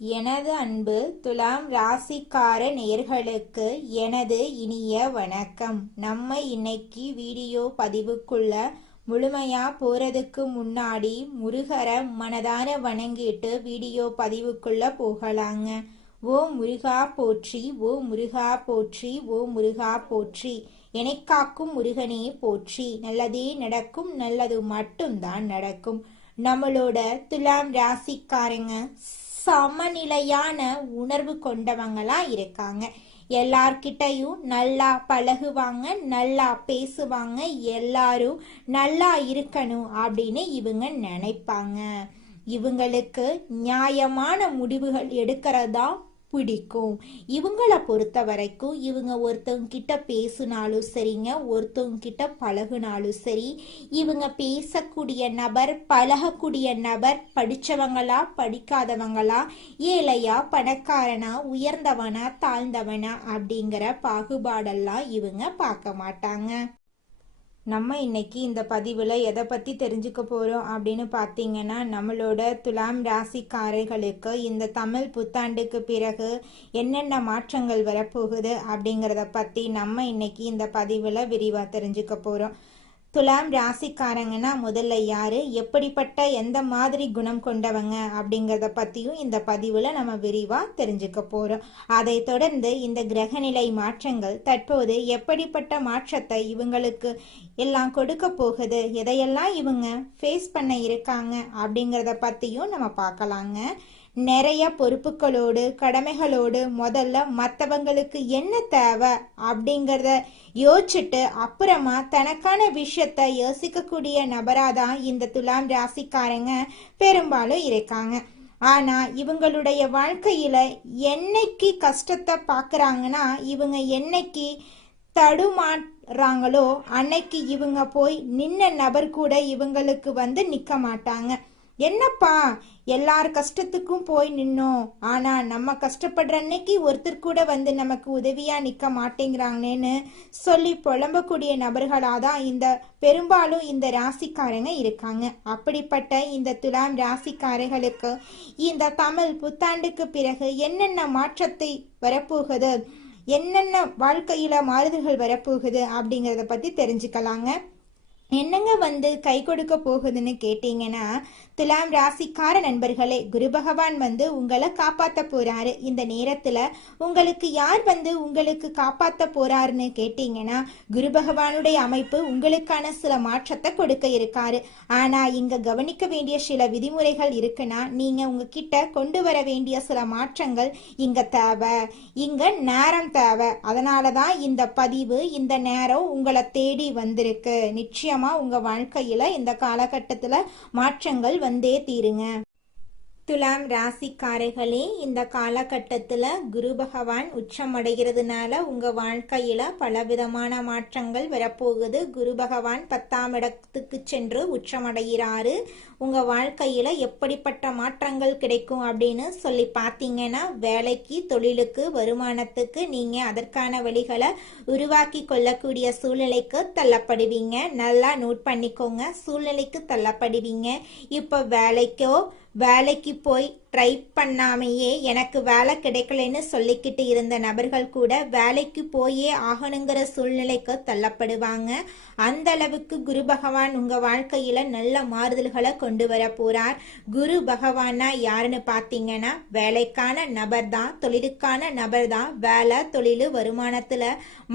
எனது அன்பு துலாம் ராசிக்கார நேயர்களுக்கு எனது இனிய வணக்கம். நம்ம இன்னைக்கு வீடியோ பதிவுக்குள்ள முழுமையா போறதுக்கு முன்னாடி முருகரை மனதார வணங்கிட்டு வீடியோ பதிவுக்குள்ள போகலாங்க. ஓ முருகா போற்றி, ஓ முருகா போற்றி, ஓ முருகா போற்றி. எனக்காக்கும் முருகனே போற்றி. நல்லதே நடக்கும், நல்லது மட்டும்தான் நடக்கும். நம்மளோட துலாம் ராசிக்காரங்க சமநிலையான உணர்வு கொண்டவங்களா இருக்காங்க. எல்லார்கிட்டையும் நல்லா பழகுவாங்க, நல்லா பேசுவாங்க, எல்லாரும் நல்லா இருக்கணும் அப்படின்னு இவங்க நினைப்பாங்க. இவங்களுக்கு நியாயமான முடிவுகள் எடுக்கிறதா பிடிக்கும். இவங்களை பொறுத்த வரைக்கும் இவங்க ஒருத்தவங்க கிட்ட பேசினாலும் சரிங்க, ஒருத்தவங்க கிட்ட பழகுனாலும் சரி, இவங்க பேசக்கூடிய நபர், பழகக்கூடிய நபர் படிச்சவங்களா படிக்காதவங்களா, ஏழையா பணக்காரனா, உயர்ந்தவனா தாழ்ந்தவனா அப்படிங்கிற பாகுபாடெல்லாம் இவங்க பார்க்க மாட்டாங்க. நம்ம இன்னைக்கு இந்த பதிவில் எதை பற்றி தெரிஞ்சுக்க போகிறோம் அப்படின்னு பார்த்தீங்கன்னா, நம்மளோட துலாம் ராசிக்காரர்களுக்கு இந்த தமிழ் புத்தாண்டுக்கு பிறகு என்னென்ன மாற்றங்கள் வரப்போகுது அப்படிங்கிறத பற்றி நம்ம இன்னைக்கு இந்த பதிவில் விரிவாக தெரிஞ்சுக்க போகிறோம். துலாம் ராசிக்காரங்கன்னா முதல்ல யாரு, எப்படிப்பட்ட எந்த மாதிரி குணம் கொண்டவங்க அப்படிங்கிறத பற்றியும் இந்த பதிவில் நம்ம விரிவாக தெரிஞ்சுக்க போகிறோம். அதை தொடர்ந்து இந்த கிரகநிலை மாற்றங்கள் தற்போது எப்படிப்பட்ட மாற்றத்தை இவங்களுக்கு எல்லாம் கொடுக்க போகுது, எதையெல்லாம் இவங்க ஃபேஸ் பண்ண இருக்காங்க அப்படிங்கிறத பற்றியும் நம்ம பார்க்கலாங்க. நிறைய பொறுப்புகளோடு கடமைகளோடு முதல்ல மற்றவங்களுக்கு என்ன தேவை அப்படிங்கிறத யோசிச்சுட்டு அப்புறமா தனக்கான விஷயத்த யோசிக்கக்கூடிய நபராதான் இந்த துலாம் ராசிக்காரங்க பெரும்பாலும் இருக்காங்க. ஆனா இவங்களுடைய வாழ்க்கையில என்னைக்கு கஷ்டத்தை பார்க்குறாங்கன்னா, இவங்க என்னைக்கு தடுமாறுறாங்களோ அன்னைக்கு இவங்க போய் நின்ன நபர் கூட இவங்களுக்கு வந்து நிற்க மாட்டாங்க. என்னப்பா எல்லார் கஷ்டத்துக்கும் போய் நின்னோம், ஆனா நம்ம கஷ்டப்படுற அன்னைக்கு ஒருத்தர் கூட வந்து நமக்கு உதவியா நிக்க மாட்டேங்கிறாங்கன்னு சொல்லி புலம்பக்கூடிய நபர்களாதான் இந்த பெரும்பாலும் இந்த ராசிக்காரங்க இருக்காங்க. அப்படிப்பட்ட இந்த துலாம் ராசிக்காரர்களுக்கு இந்த தமிழ் புத்தாண்டுக்கு பிறகு என்னென்ன மாற்றத்தை வரப்போகுது, என்னென்ன வாழ்க்கையில மாறுதல்கள் வரப்போகுது அப்படிங்கிறத பத்தி தெரிஞ்சுக்கலாங்க. என்னங்க வந்து கை கொடுக்க போகுதுன்னு கேட்டீங்கன்னா, துலாம் ராசிக்கார நண்பர்களே, குரு பகவான் வந்து உங்களை காப்பாத்த போறாரு. இந்த நேரத்துல உங்களுக்கு யார் வந்து உங்களுக்கு காப்பாத்த போறாருன்னு கேட்டீங்கன்னா, குரு பகவானுடைய அமைப்பு உங்களுக்கான சில மாற்றத்தை கொடுக்க இருக்காரு. ஆனா இங்க கவனிக்க வேண்டிய சில விதிமுறைகள் இருக்குன்னா, நீங்க உங்ககிட்ட கொண்டு வர வேண்டிய சில மாற்றங்கள் இங்க தேவை, இங்க நேரம் தேவை. அதனாலதான் இந்த பதிவு, இந்த நேரம் உங்களை தேடி வந்திருக்கு. நிச்சயம் உங்க வாழ்க்கையில இந்த காலகட்டத்துல மாற்றங்கள் வந்தே தீருங்க. துலாம் ராசிக்காரர்களே, இந்த காலகட்டத்தில் குரு பகவான் உச்சமடைகிறதுனால உங்கள் வாழ்க்கையில் பலவிதமான மாற்றங்கள் வரப்போகுது. குரு பகவான் 10ஆம் இடத்துக்கு சென்று உச்சமடைகிறாரு. உங்கள் வாழ்க்கையில் எப்படிப்பட்ட மாற்றங்கள் கிடைக்கும் அப்படின்னு சொல்லி பார்த்தீங்கன்னா, வேலைக்கு, தொழிலுக்கு, வருமானத்துக்கு நீங்கள் அதற்கான வழிகளை உருவாக்கி கொள்ளக்கூடிய சூழ்நிலைக்கு தள்ளப்படுவீங்க. நல்லா நோட் பண்ணிக்கோங்க, சூழ்நிலைக்கு தள்ளப்படுவீங்க. இப்போ வேலைக்கு போய் ட்ரை பண்ணாமையே எனக்கு வேலை கிடைக்கலன்னு சொல்லிக்கிட்டு இருந்த நபர்கள் கூட வேலைக்கு போயே ஆகணுங்கிற சூழ்நிலைக்கு தள்ளப்படுவாங்க. அந்த அளவுக்கு குரு பகவான் உங்க வாழ்க்கையில நல்ல மாறுதல்களை கொண்டு வர போறார். குரு பகவானா யாருன்னு பார்த்தீங்கன்னா, வேலைக்கான நபர் தான், தொழிலுக்கான நபர் தான். வேலை, தொழில், வருமானத்துல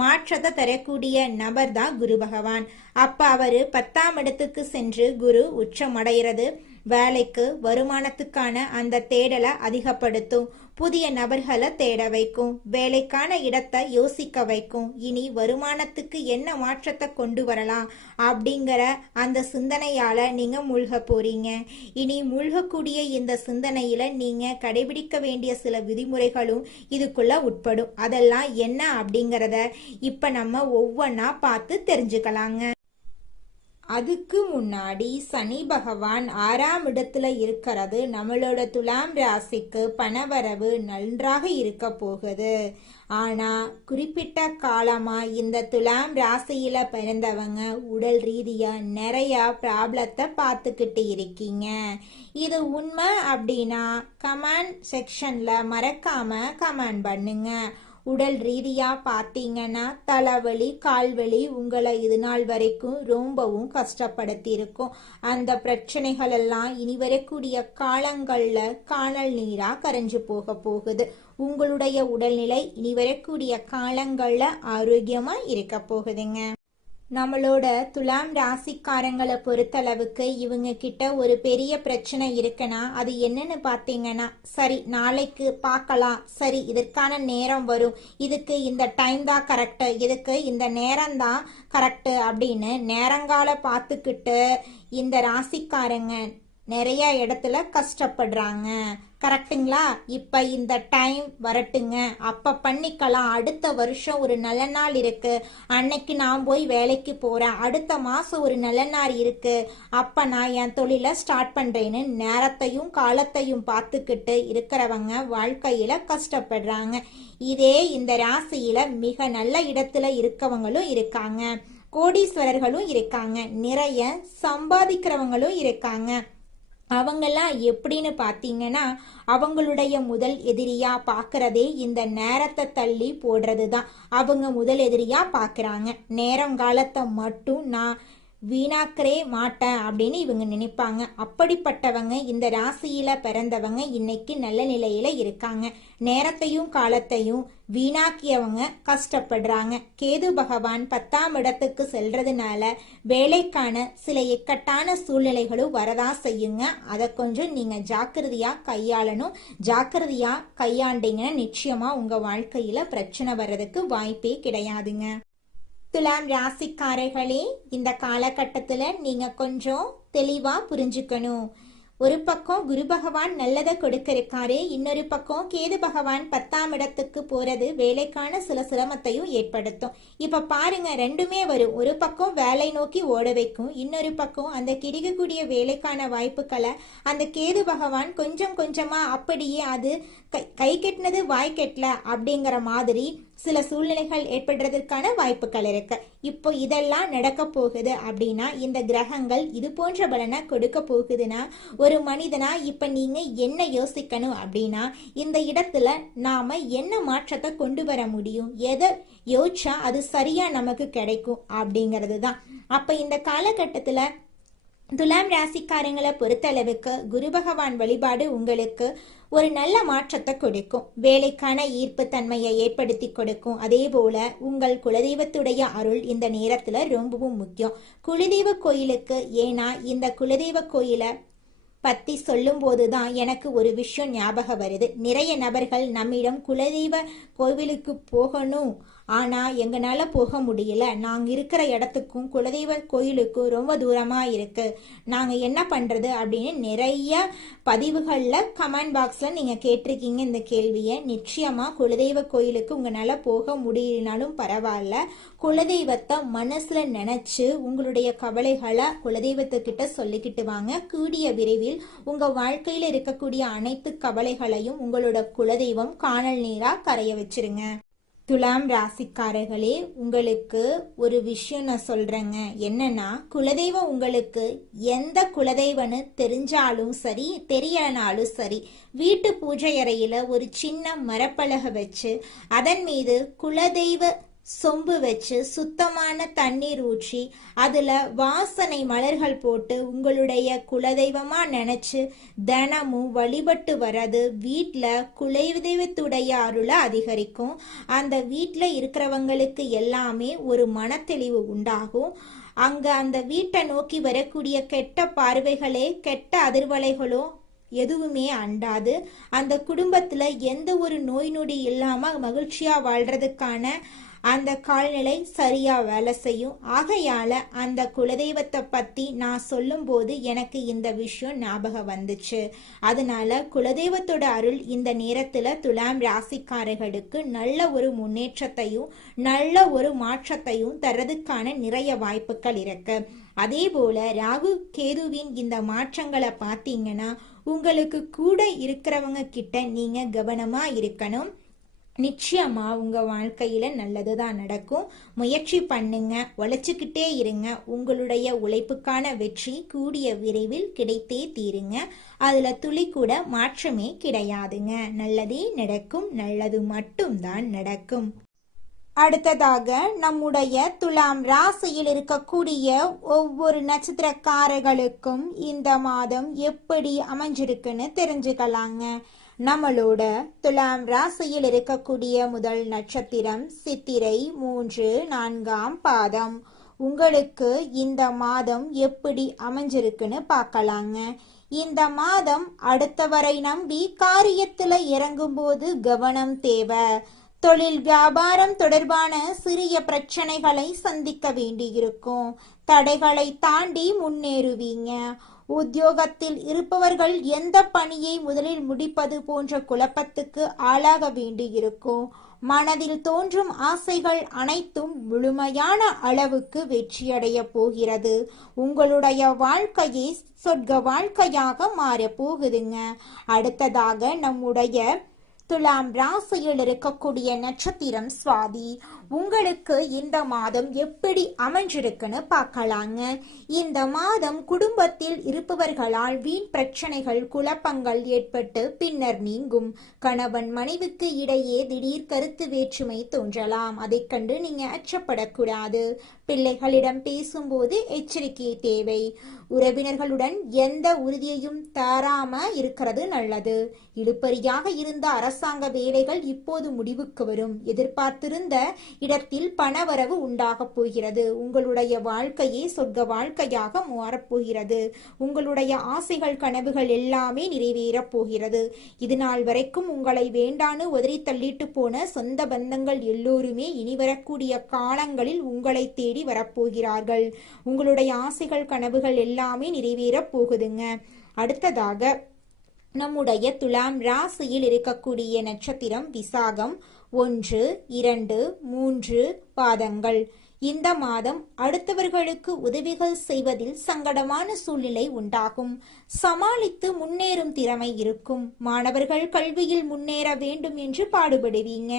மாற்றத்தை தரக்கூடிய நபர் தான் குரு பகவான். அப்ப அவரு 10ஆம் இடத்துக்கு சென்று குரு உச்சமடைகிறது வேலைக்கு, வருமானத்துக்கான அந்த தேடலை அதிகப்படுத்தும். புதிய நபர்களை தேட வைக்கும், வேலைக்கான இடத்தை யோசிக்க வைக்கும். இனி வருமானத்துக்கு என்ன மாற்றத்தை கொண்டு வரலாம் அப்படிங்கிற அந்த சிந்தனையால நீங்க மூழ்க போறீங்க. இனி மூழ்கக்கூடிய இந்த சிந்தனையில நீங்க கடைபிடிக்க வேண்டிய சில விதிமுறைகளும் இதுக்குள்ள உட்படும். அதெல்லாம் என்ன அப்படிங்கிறத இப்ப நம்ம ஒவ்வொன்னா பார்த்து தெரிஞ்சுக்கலாங்க. அதுக்கு முன்னாடி சனி பகவான் 6ஆம் இடத்துல இருக்கிறது நம்மளோட துலாம் ராசிக்கு பணவரவு நன்றாக இருக்க போகுது. ஆனா குறிப்பிட்ட காலமா இந்த துலாம் ராசியில பிறந்தவங்க உடல் ரீதியா நிறைய ப்ராப்ளத்தை பார்த்துக்கிட்டு இருக்கீங்க. இது உண்மை அப்படின்னா கமெண்ட் செக்ஷன்ல மறக்காம கமெண்ட் பண்ணுங்க. உடல் ரீதியா பார்த்தீங்கன்னா தலைவலி கால்வலி உங்களை இது நாள் வரைக்கும் ரொம்பவும் கஷ்டப்படுத்தி இருக்கும். அந்த பிரச்சனைகள் எல்லாம் இனி வரக்கூடிய காலங்கள்ல காணல் நீரா கரைஞ்சு போக போகுது. உங்களுடைய உடல்நிலை இனி வரக்கூடிய காலங்கள்ல ஆரோக்கியமா இருக்க போகுதுங்க. நம்மளோட துலாம் ராசிக்காரங்களை பொறுத்தளவுக்கு இவங்க கிட்ட ஒரு பெரிய பிரச்சனை இருக்குன்னா அது என்னன்னு பார்த்தீங்கன்னா, சரி நாளைக்கு பார்க்கலாம், சரி இதற்கான நேரம் வரும், இதுக்கு இந்த டைம் தான் கரெக்டு, இதுக்கு இந்த நேரம் தான் கரெக்டு அப்படின்னு நேரங்கால பார்த்துக்கிட்டு இந்த ராசிக்காரங்க நிறைய இடத்துல கஷ்டப்படுறாங்க. கரெக்டுங்களா? இப்ப இந்த டைம் வரட்டுங்க, அப்ப பண்ணிக்கலாம், அடுத்த வருஷம் ஒரு நல்ல நாள் இருக்கு, அன்னைக்கு நான் போய் வேலைக்கு போறேன், அடுத்த மாசம் ஒரு நல்ல நாள் இருக்கு, அப்ப நான் என் தொழிலை ஸ்டார்ட் பண்றேன்னு நேரத்தையும் காலத்தையும் பார்த்துக்கிட்டு இருக்கிறவங்க வாழ்க்கையில கஷ்டப்படுறாங்க. இதே இந்த ராசியில மிக நல்ல இடத்துல இருக்கவங்களும் இருக்காங்க, கோடீஸ்வரர்களும் இருக்காங்க, நிறைய சம்பாதிக்கிறவங்களும் இருக்காங்க. அவங்கெல்லாம் எப்படின்னு பார்த்தீங்கன்னா, அவங்களுடைய முதல் எதிரியா பார்க்கறதே இந்த நேரத்தை தள்ளி போடுறது தான். அவங்க முதல் எதிரியா பார்க்குறாங்க. நேரங்காலத்தை மட்டும் நான் வீணாக்கவே மாட்டேன் அப்படின்னு இவங்க நினைப்பாங்க. அப்படிப்பட்டவங்க இந்த ராசியில பிறந்தவங்க இன்னைக்கு நல்ல நிலையில இருக்காங்க. நேரத்தையும் காலத்தையும் வீணாக்கியவங்க கஷ்டப்படுறாங்க. கேது பகவான் 10ஆம் இடத்துக்கு செல்றதுனால வேலைக்கான சில இக்கட்டான சூழ்நிலைகளும் வரதா செய்யுங்க. அதை கொஞ்சம் நீங்க ஜாக்கிரதையா கையாளணும். ஜாக்கிரதையா கையாண்டீங்கன்னா நிச்சயமா உங்க வாழ்க்கையில பிரச்சனை வர்றதுக்கு வாய்ப்பே கிடையாதுங்க. துலாம் ராசிக்காரர்களே, இந்த காலகட்டத்தில் நீங்கள் கொஞ்சம் தெளிவாக புரிஞ்சுக்கணும். ஒரு பக்கம் குரு பகவான் நல்லதை கொடுக்க இருக்காரு, இன்னொரு பக்கம் கேது பகவான் 10ஆம் இடத்துக்கு போறது வேலைக்கான சில சிரமத்தையும் ஏற்படுத்தும். இப்ப பாருங்க, ரெண்டுமே வரும். ஒரு பக்கம் வேலை நோக்கி ஓட வைக்கும், இன்னொரு பக்கம் அந்த கிடைக்கக்கூடிய வேலைக்கான வாய்ப்புகளை அந்த கேது பகவான் கொஞ்சம் கொஞ்சமா அப்படியே அது கை கெட்டினது வாய் கெட்டல அப்படிங்கிற மாதிரி சில சூழ்நிலைகள் ஏற்படுறதுக்கான வாய்ப்புகள் இருக்கு. இப்போ இதெல்லாம் நடக்க போகுது அப்படின்னா இந்த கிரகங்கள் இது போன்ற பலனை கொடுக்க போகுதுன்னா ஒரு மனிதனா இப்ப நீங்க என்ன யோசிக்கணும் அப்படின்னா, இந்த இடத்துல நாம என்ன மாற்றத்தை கொண்டு வர முடியும், எதை யோசிச்சா அது சரியா நமக்கு கிடைக்கும் அப்படிங்கிறது தான். அப்ப இந்த காலகட்டத்துல துலாம் ராசிக்காரங்களை பொறுத்தளவுக்கு குரு பகவான் வழிபாடு உங்களுக்கு ஒரு நல்ல மாற்றத்தை கொடுக்கும். வேலைக்கான ஈர்ப்பு தன்மையை ஏற்படுத்தி கொடுக்கும். அதே போல உங்கள் குலதெய்வத்துடைய அருள் இந்த நேரத்துல ரொம்பவும் முக்கியம். குலதெய்வ கோயிலுக்கு, ஏன்னா இந்த குலதெய்வ கோயிலை பத்தி சொல்லும் போதுதான் எனக்கு ஒரு விஷயம் ஞாபகம் வருது. நிறைய நபர்கள் நம்மிடம் குலதெய்வ கோவிலுக்கு போகணும், ஆனா எங்களால போக முடியல, நாங்க இருக்கிற இடத்துக்கும் குலதெய்வ கோயிலுக்கும் ரொம்ப தூரமா இருக்கு, நாங்க என்ன பண்றது அப்படின்னு நிறைய பதிவுகள்ல கமெண்ட் பாக்ஸ்ல நீங்க கேட்டிருக்கீங்க இந்த கேள்வியை. நிச்சயமா குலதெய்வ கோயிலுக்கு உங்களால போக முடியலனாலும் பரவாயில்ல, குலதெய்வத்தை மனசுல நினைச்சு உங்களுடைய கவலைகளை குலதெய்வத்துக்கிட்ட சொல்லிக்கிட்டு வாங்க. கூடிய விரைவில் உங்க வாழ்க்கையில இருக்கக்கூடிய அனைத்து கவலைகளையும் உங்களோட குலதெய்வம் காணல் நீரா கரைய வச்சிருங்க. துலாம் ராசிக்காரர்களே, உங்களுக்கு ஒரு விஷயம் நான் சொல்றேங்க. என்னன்னா, குலதெய்வம் உங்களுக்கு எந்த குலதெய்வம்னு தெரிஞ்சாலும் சரி தெரியலனாலும் சரி, வீட்டு பூஜை அறையில ஒரு சின்ன மரப்பலகை வச்சு அதன் மீது குலதெய்வ சொம்பு வச்சு சுத்தமான தண்ணீர் ஊற்றி அதுல வாசனை மலர்கள் போட்டு உங்களுடைய குலதெய்வமா நினைச்சு தினமும் வழிபட்டு வர்றது வீட்டுல குலதெய்வத்துடைய அருளை அதிகரிக்கும். அந்த வீட்டுல இருக்கிறவங்களுக்கு எல்லாமே ஒரு மனத்தெளிவு உண்டாகும். அங்க அந்த வீட்டை நோக்கி வரக்கூடிய கெட்ட பார்வைகளே, கெட்ட அதிர்வலைகளோ எதுவுமே அண்டாது. அந்த குடும்பத்துல எந்த ஒரு நோய் நொடி இல்லாம மகிழ்ச்சியா வாழ்றதுக்கான அந்த கால்நிலை சரியா வேலை செய்யும். ஆகையால அந்த குலதெய்வத்தை பத்தி நான் சொல்லும் போது எனக்கு இந்த விஷயம் ஞாபகம் வந்துச்சு. அதனால குலதெய்வத்தோட அருள் இந்த நேரத்துல துலாம் ராசிக்காரர்களுக்கு நல்ல ஒரு முன்னேற்றத்தையும் நல்ல ஒரு மாற்றத்தையும் தர்றதுக்கான நிறைய வாய்ப்புகள் இருக்கு. அதே போல ராகு கேதுவின் இந்த மாற்றங்களை பார்த்தீங்கன்னா உங்களுக்கு கூட இருக்கிறவங்க கிட்ட நீங்க கவனமா இருக்கணும். நிச்சயமா உங்க வாழ்க்கையில நல்லதுதான் நடக்கும். முயற்சி பண்ணுங்க, உழைச்சுக்கிட்டே இருங்க. உங்களுடைய உழைப்புக்கான வெற்றி கூடிய விரைவில் கிடைத்தே தீருங்க. அதுல துளி கூட மாற்றமே கிடையாதுங்க. நல்லதே நடக்கும், நல்லது மட்டும்தான் நடக்கும். அடுத்ததாக நம்முடைய துலாம் ராசியில் இருக்கக்கூடிய ஒவ்வொரு நட்சத்திரக்காரர்களுக்கும் இந்த மாதம் எப்படி அமைஞ்சிருக்குன்னு தெரிஞ்சுக்கலாங்க. நம்மளோட துலாம் ராசியில் இருக்கக்கூடிய முதல் நட்சத்திரம் சித்திரை 3, 4ஆம் பாதம். உங்களுக்கு இந்த மாதம் எப்படி அமைஞ்சிருக்குன்னு பார்க்கலாங்க. இந்த மாதம் அடுத்தவரை நம்பி காரியத்துல இறங்கும் போது கவனம் தேவை. தொழில் வியாபாரம் தொடர்பான சிறிய பிரச்சனைகளை சந்திக்க வேண்டியிருக்கும். தடைகளை தாண்டி முன்னேறுவீங்க. உத்தியோகத்தில் இருப்பவர்கள் எந்த பணியை முதலில் முடிப்பது போன்ற குழப்பத்துக்கு ஆளாக வேண்டியிருக்கும். மனதில் தோன்றும் ஆசைகள் அனைத்தும் முழுமையான அளவுக்கு வெற்றியடைய போகிறது. உங்களுடைய வாழ்க்கையை சொர்க்க வாழ்க்கையாக மாறப் போகுதுங்க. அடுத்ததாக நம்முடைய துலாம் ராசியில் இருக்கக்கூடிய நட்சத்திரம் சுவாதி. உங்களுக்கு இந்த மாதம் எப்படி அமைஞ்சிருக்குன்னு பார்க்கலாங்க. இந்த மாதம் குடும்பத்தில் இருப்பவர்களால் வீண் பிரச்சனைகள் குழப்பங்கள் ஏற்பட்டு பின்னர் நீங்கும். கணவன் மனைவிக்கு இடையே திடீர் கருத்து வேற்றுமை தோன்றலாம். அதை கண்டு நீங்க அச்சப்படக்கூடாது. பிள்ளைகளிடம் பேசும்போது எச்சரிக்கை தேவை. உறவினர்களுடன் எந்த உறுதியையும் தராம இருக்கிறது நல்லது. இழுபறியாக இருந்த அரசாங்க வேலைகள் இப்போது முடிவுக்கு வரும். எதிர்பார்த்திருந்த இடத்தில் பணவரவு உண்டாக போகிறது. உங்களுடைய வாழ்க்கையே சொர்க்க வாழ்க்கையாக மாறப்போகிறது. உங்களுடைய ஆசைகள் கனவுகள் எல்லாமே நிறைவேறப் போகிறது. இது நாள் வரைக்கும் உங்களை வேண்டான்னு உதறி தள்ளிட்டு போன சொந்த பந்தங்கள் எல்லோருமே இனி வரக்கூடிய காலங்களில் உங்களை தேடி வரப்போகிறார்கள். உங்களுடைய ஆசைகள் கனவுகள் எல்லாமே நிறைவேறப் போகுதுங்க. அடுத்ததாக நம்முடைய துலாம் ராசியில் இருக்கக்கூடிய நட்சத்திரம் விசாகம் 1, 2, 3 பாதங்கள். இந்த மாதம் அடுத்தவர்களுக்கு உதவிகள் செய்வதில் சங்கடமான சூழ்நிலை உண்டாகும். சமாளித்து முன்னேறும் திறமை இருக்கும். மாணவர்கள் கல்வியில் முன்னேற வேண்டும் என்று பாடுபடுவீங்க.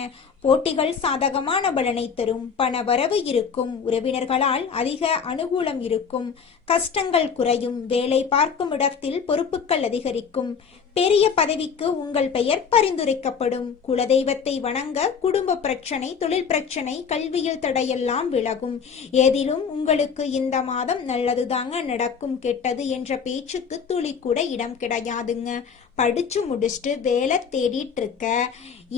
போட்டிகள் சாதகமான பலனை தரும். பண வரவு இருக்கும். உறவினர்களால் அதிக அனுகூலம் இருக்கும். கஷ்டங்கள் குறையும். வேலை பார்க்கும் இடத்தில் பொறுப்புகள் அதிகரிக்கும். பெரிய பதவிக்கு உங்கள் பெயர் பரிந்துரைக்கப்படும். குலதெய்வத்தை வணங்க குடும்ப பிரச்சனை, தொழில் பிரச்சனை, கல்வியில் தடையெல்லாம் விலகும். ஏதிலும் உங்களுக்கு இந்த மாதம் நல்லதுதாங்க நடக்கும். கெட்டது என்ற பேச்சுக்கு துளி கூட இடம் கிடையாதுங்க. படிச்சு முடிச்சுட்டு வேலை தேடிட்டு இருக்க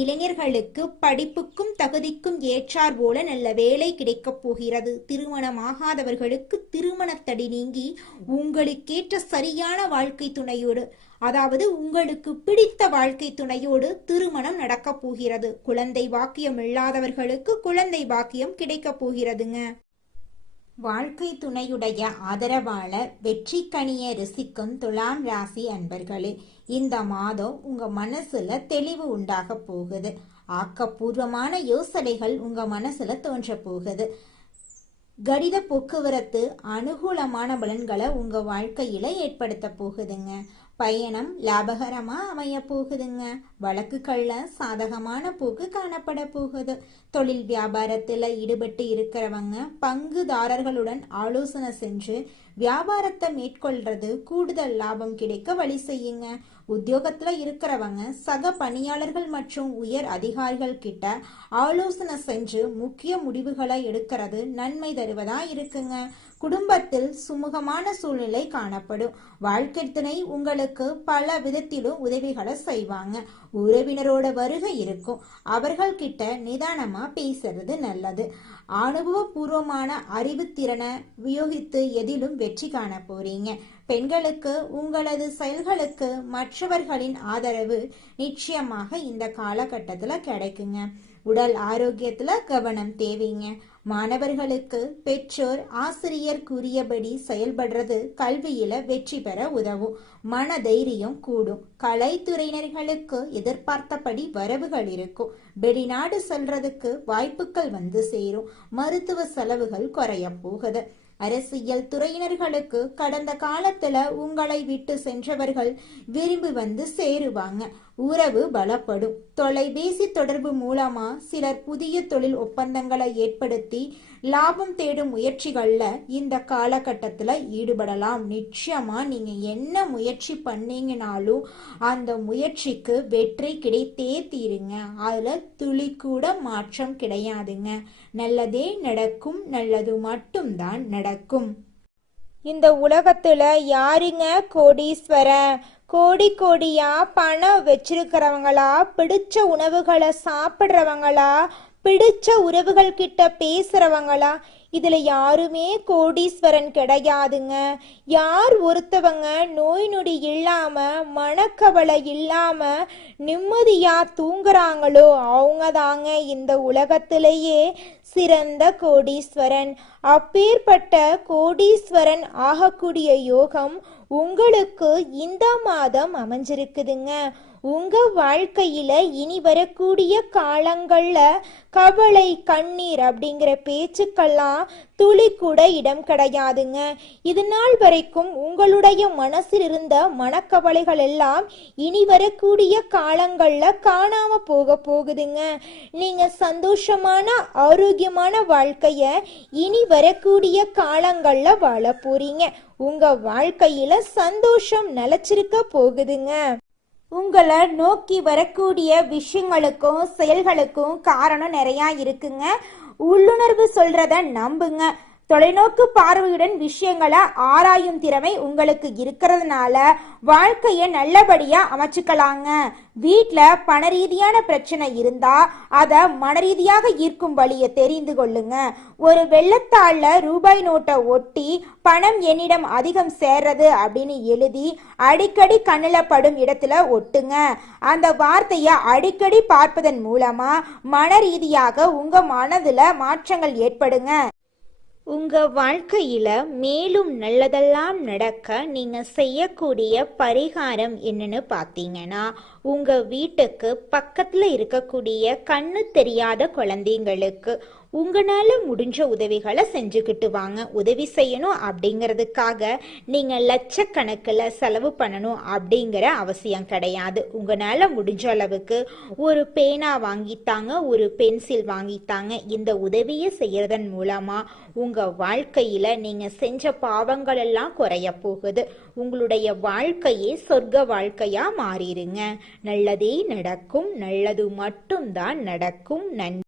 இளைஞர்களுக்கு படிப்புக்கும் தகுதிக்கும் ஏற்றார் போல நல்ல வேலை கிடைக்கப் போகிறது. திருமணமாகாதவர்களுக்கு திருமணத்தடி நீங்கி உங்களுக்கேற்ற சரியான வாழ்க்கை துணையோடு, அதாவது உங்களுக்கு பிடித்த வாழ்க்கை துணையோடு திருமணம் நடக்கப் போகிறது. குழந்தை பாக்கியம் இல்லாதவர்களுக்கு குழந்தை பாக்கியம் கிடைக்கப் போகிறதுங்க. வாழ்க்கை துணையுடைய ஆதரவால வெற்றி கனிய ருசிக்கும் துலாம் ராசி அன்பர்களே, இந்த மாதம் உங்க மனசுல தெளிவு உண்டாக போகுது. ஆக்கப்பூர்வமான யோசனைகள் உங்க மனசுல தோன்ற போகுது. கடித போக்குவரத்து அனுகூலமான பலன்களை உங்க வாழ்க்கையில ஏற்படுத்த போகுதுங்க. பயணம் லாபகரமா அமைய போகுதுங்க. வழக்குகள்ல சாதகமான போக்கு காணப்பட போகுது. தொழில் வியாபாரத்துல ஈடுபட்டு இருக்கிறவங்க பங்குதாரர்களுடன் ஆலோசனை செஞ்சு வியாபாரத்தை மேற்கொள்றது கூடுதல் லாபம் கிடைக்க வழி செய்யுங்க. உத்தியோகத்துல இருக்கிறவங்க சக பணியாளர்கள் மற்றும் உயர் அதிகாரிகள் கிட்ட ஆலோசனை செஞ்சு முக்கிய முடிவுகளை எடுக்கிறது நன்மை தருவதா இருக்குங்க. குடும்பத்தில் சுமூகமான சூழ்நிலை காணப்படும். வாழ்க்கை துணை உங்களுக்கு பல விதத்திலும் உதவிகளை செய்வாங்க. உறவினரோட வருகை இருக்கும். அவர்கள் கிட்ட நிதானமா பேசுறது நல்லது. அனுபவபூர்வமான அறிவுத்திறனை உபயோகித்து எதிலும் வெற்றி காண போறீங்க. பெண்களுக்கு உங்களது செயல்களுக்கு மற்றவர்களின் ஆதரவு நிச்சயமாக இந்த காலகட்டத்துல கிடைக்குங்க. உடல் ஆரோக்கியத்துல கவனம் தேவைங்க. மாணவர்களுக்கு பெற்றோர் ஆசிரியர் கூறியபடி செயல்படுறது கல்வியில வெற்றி பெற உதவும். மன தைரியம் கூடும். கலைத்துறையினர்களுக்கு எதிர்பார்த்தபடி வரவுகள் இருக்கும். வெளிநாடு செல்றதுக்கு வாய்ப்புகள் வந்து சேரும். மருத்துவ செலவுகள் குறைய போகுது. அரசியல் துறையினர்களுக்கு கடந்த காலத்துல உங்களை விட்டு சென்றவர்கள் விரும்பி வந்து சேருவாங்க. உறவு பலப்படும். தொலைபேசி தொடர்பு மூலமா சிலர் புதிய தொழில் ஒப்பந்தங்களை ஏற்படுத்தி லாபம் தேடும் முயற்சிகள்ல இந்த காலகட்டத்துல ஈடுபடலாம். நிச்சயமா நீங்க என்ன முயற்சி பண்ணீங்கனாலும் அந்த முயற்சிக்கு வெற்றி கிடைத்தே தீருங்க. அதுல துளி கூட மாற்றம் கிடையாதுங்க. நல்லதே நடக்கும். நல்லது மட்டும்தான் நடக்கும். இந்த உலகத்துல யாருங்க கோடீஸ்வரன்? கோடி கோடியா பணம் வச்சிருக்கிறவங்களா, பிடிச்ச உணவுகளை சாப்பிட்றவங்களா, பிடிச்ச உறவுகள் கிட்ட பேசுறவங்களா? இதுல யாருமே கோடீஸ்வரன் கிடையாதுங்க. யார் ஒருத்தவங்க நோய் நொடி இல்லாம மனக்கவலை இல்லாம நிம்மதியா தூங்குறாங்களோ அவங்க தாங்க இந்த உலகத்திலேயே சிறந்த கோடீஸ்வரன். அப்பேற்பட்ட கோடீஸ்வரன் ஆகக்கூடிய யோகம் உங்களுக்கு இந்த மாதம் அமைஞ்சிருக்குதுங்க. உங்க வாழ்க்கையில இனி வரக்கூடிய காலங்கள்ல கவலை கண்ணீர் அப்படிங்கிற பேச்சுக்கெல்லாம் துளி கூட இடம் கிடையாதுங்க. இது நாள் வரைக்கும் உங்களுடைய மனசில் இருந்த மனக்கவலைகள் எல்லாம் இனி வரக்கூடிய காலங்கள்ல காணாம போகுதுங்க. நீங்க சந்தோஷமான ஆரோக்கியமான வாழ்க்கைய இனி வரக்கூடிய காலங்கள்ல வாழ போறீங்க. உங்க வாழ்க்கையில சந்தோஷம் நிலைச்சிருக்க போகுதுங்க. உங்களை நோக்கி வரக்கூடிய விஷயங்களுக்கும் செயல்களுக்கும் காரணம் நிறைய இருக்குங்க. உள்ளுணர்வு சொல்றத நம்புங்க. தொலைநோக்கு பார்வையுடன் விஷயங்களை ஆராயும் திறமை உங்களுக்கு இருக்கிறதுனால வாழ்க்கைய நல்லபடியா அமைச்சுக்கலாங்க. வீட்டுல பண ரீதியான பிரச்சனை இருந்தா அத மனரீதியாக ஈர்க்கும் வழியை தெரிந்து கொள்ளுங்க. ஒரு வெள்ளத்தாள்ல ரூபாய் நோட்டை ஒட்டி பணம் என்னிடம் அதிகம் சேர்றது அப்படின்னு எழுதி அடிக்கடி கண்ணுல படும் இடத்துல ஒட்டுங்க. அந்த வார்த்தைய அடிக்கடி பார்ப்பதன் மூலமா மன ரீதியாக உங்க மனதுல மாற்றங்கள் ஏற்படுங்க. உங்க வாழ்க்கையில மேலும் நல்லதெல்லாம் நடக்க நீங்க செய்யக்கூடிய பரிகாரம் என்னன்னு பார்த்தீங்கன்னா, உங்க வீட்டுக்கு பக்கத்துல இருக்கக்கூடிய கண்ணு தெரியாத குழந்தைங்களுக்கு உங்களால முடிஞ்ச உதவிகளை செஞ்சுக்கிட்டு வாங்க. உதவி செய்யணும் அப்படிங்கிறதுக்காக நீங்க லட்சக்கணக்கில் செலவு பண்ணணும் அப்படிங்கிற அவசியம் கிடையாது. உங்களால முடிஞ்ச அளவுக்கு ஒரு பேனா வாங்கித்தாங்க, ஒரு பென்சில் வாங்கித்தாங்க. இந்த உதவியை செய்யறதன் மூலமா உங்க வாழ்க்கையில நீங்க செஞ்ச பாவங்கள் எல்லாம் குறைய போகுது. உங்களுடைய வாழ்க்கையே சொர்க்க வாழ்க்கையா மாறிடுங்க. நல்லதே நடக்கும். நல்லது மட்டும்தான் நடக்கும். நன்றி.